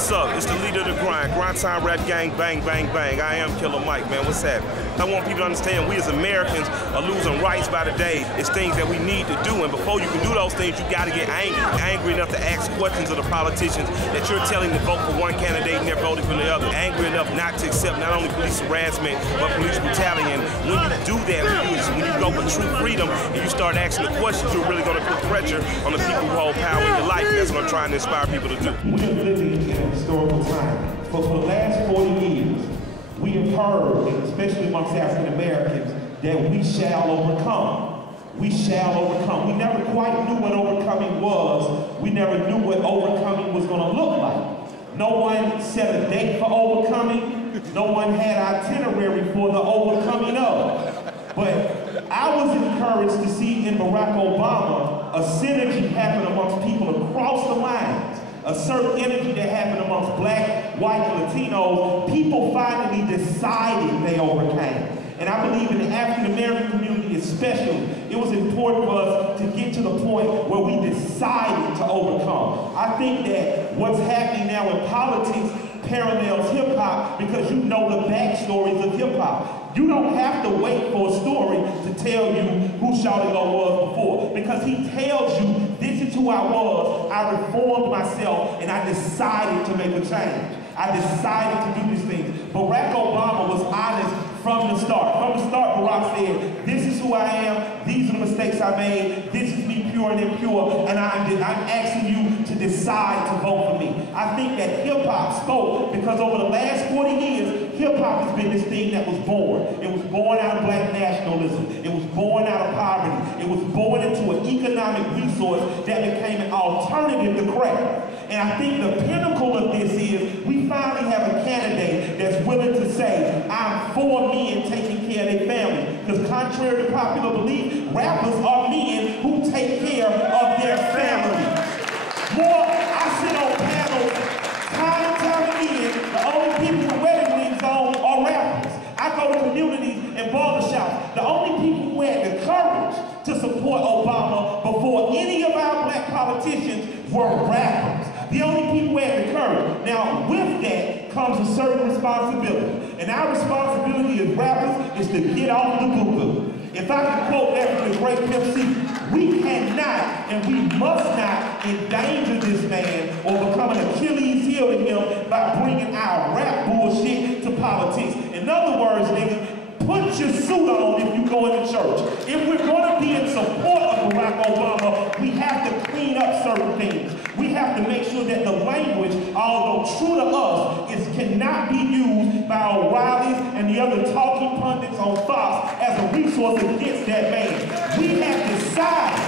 What's up? It's the leader of the grind. Grind time rap gang, bang, bang, bang. I am Killer Mike, man. What's happening? I want people to understand we as Americans are losing rights by the day. It's things that we need to do, and before you can do those things, you got to get angry. Angry enough to ask questions of the politicians that you're telling to vote for one candidate and they're voting for the other. Angry enough not to accept not only police harassment, but police brutality. And when you do that, when you go for true freedom and you start asking the questions, you're really going to put pressure on the people who hold power in your life. And that's what I'm trying to inspire people to do. We are living in a historical time. For the last 40 years, we have heard, and especially amongst African Americans, that we shall overcome. We shall overcome. We never quite knew what overcoming was. We never knew what overcoming was going to look like. No one set a date for overcoming. No one had itinerary for the overcoming of. But I was encouraged to see in Barack Obama a synergy happen amongst people across the lines. A certain energy that happened amongst black, white, and Latinos. People finally decided they overcame. And I believe in the African American community especially, it was important for us to get to the point where we decided to overcome. I think that what's happening now in politics parallels hip-hop because you know the backstories of hip-hop. You don't have to wait for a story to tell you who Shawty Lo was before, because he tells you, this is who I was, I reformed myself, and I decided to make a change. I decided to do these things. Barack Obama was honest from the start. From the start, Barack said, this is who I am, these are the mistakes I made, this is me pure and impure, and I'm asking you to decide to vote for me. I think that hip-hop spoke because over the last 40 years, hip-hop has been this thing that was born. It was born out of black nationalism. It was born out of poverty. It was born into an economic resource that became an alternative to crack. And I think the pinnacle of this is we finally have a candidate that's willing to say, I'm for men taking care of their family. Because contrary to popular belief, rappers are men who take care of their family. I sit on panels time and time again, the only people with wedding rings on are rappers. I go to communities and barbershops. The only people who had the courage to support Obama before any of our black politicians were rappers. The only people who had the courage. Now, with that comes a certain responsibility. And our responsibility as rappers is to get off the boo-boo. If I can quote that from the great Pimp C, we cannot and we must not endanger this man or become an Achilles heel to him by bringing our rap bullshit to politics. In other words, nigga, put your suit on if you go into church. If we're going to be in support of Barack Obama, we have to clean up certain things. We have to make sure that the language, although true to us, cannot be used by O'Reilly's and the other talking pundits on Fox as a resource against that man. We have decided.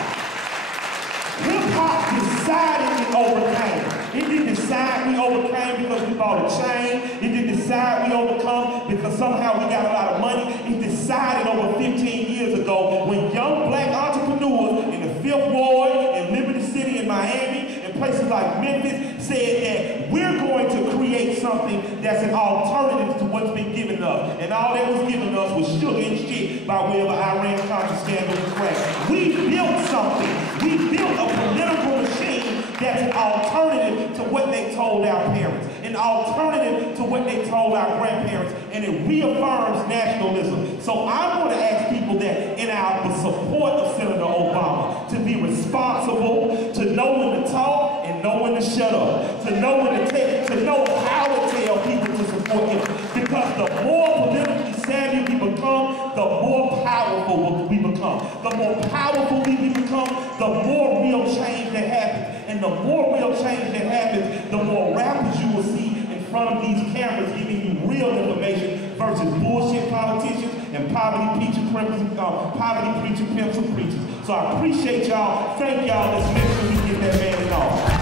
Hip-hop decided we overcame. It didn't decide we overcame because we bought a chain. It didn't decide we overcome because somehow we got a lot of money. It decided over 15 years ago when young black entrepreneurs in the 5th Ward, in Liberty City, in Miami, and places like Memphis said that we're going to create something that's an alternative to what's been given us. And all that was given us was sugar and shit by way of an Iran-Contra scandal and crack. We built something. We built a political machine that's an alternative to what they told our parents, an alternative to what they told our grandparents, and it reaffirms nationalism. So I'm going to ask people that in our support of Senator Obama to be responsible, to know when to talk and know when to shut up, to know when to take, to know how to tell people to support him. Because the more politically savvy we become, the more powerful we become. The more powerful we become, the more real change that happens. And the more real change that happens, the more rappers you will see in front of these cameras giving you real information versus bullshit politicians and poverty preaching pimps and preachers. So I appreciate y'all. Thank y'all. Let's make sure we get that man in office.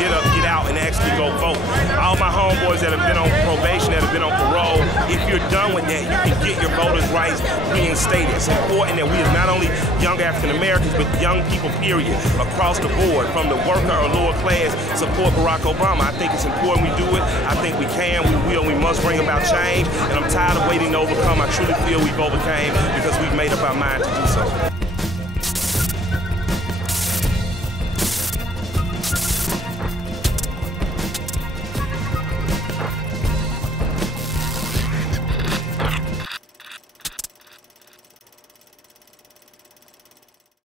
Get up, get out, and actually go vote. All my homeboys that have been on probation, that have been on parole, if you're done with that, you can get your voters' rights reinstated. It's important that we, as not only young African Americans, but young people, period, across the board, from the worker or lower class, support Barack Obama. I think it's important we do it. I think we can, we will, we must bring about change. And I'm tired of waiting to overcome. I truly feel we've overcame because we've made up our mind to do so.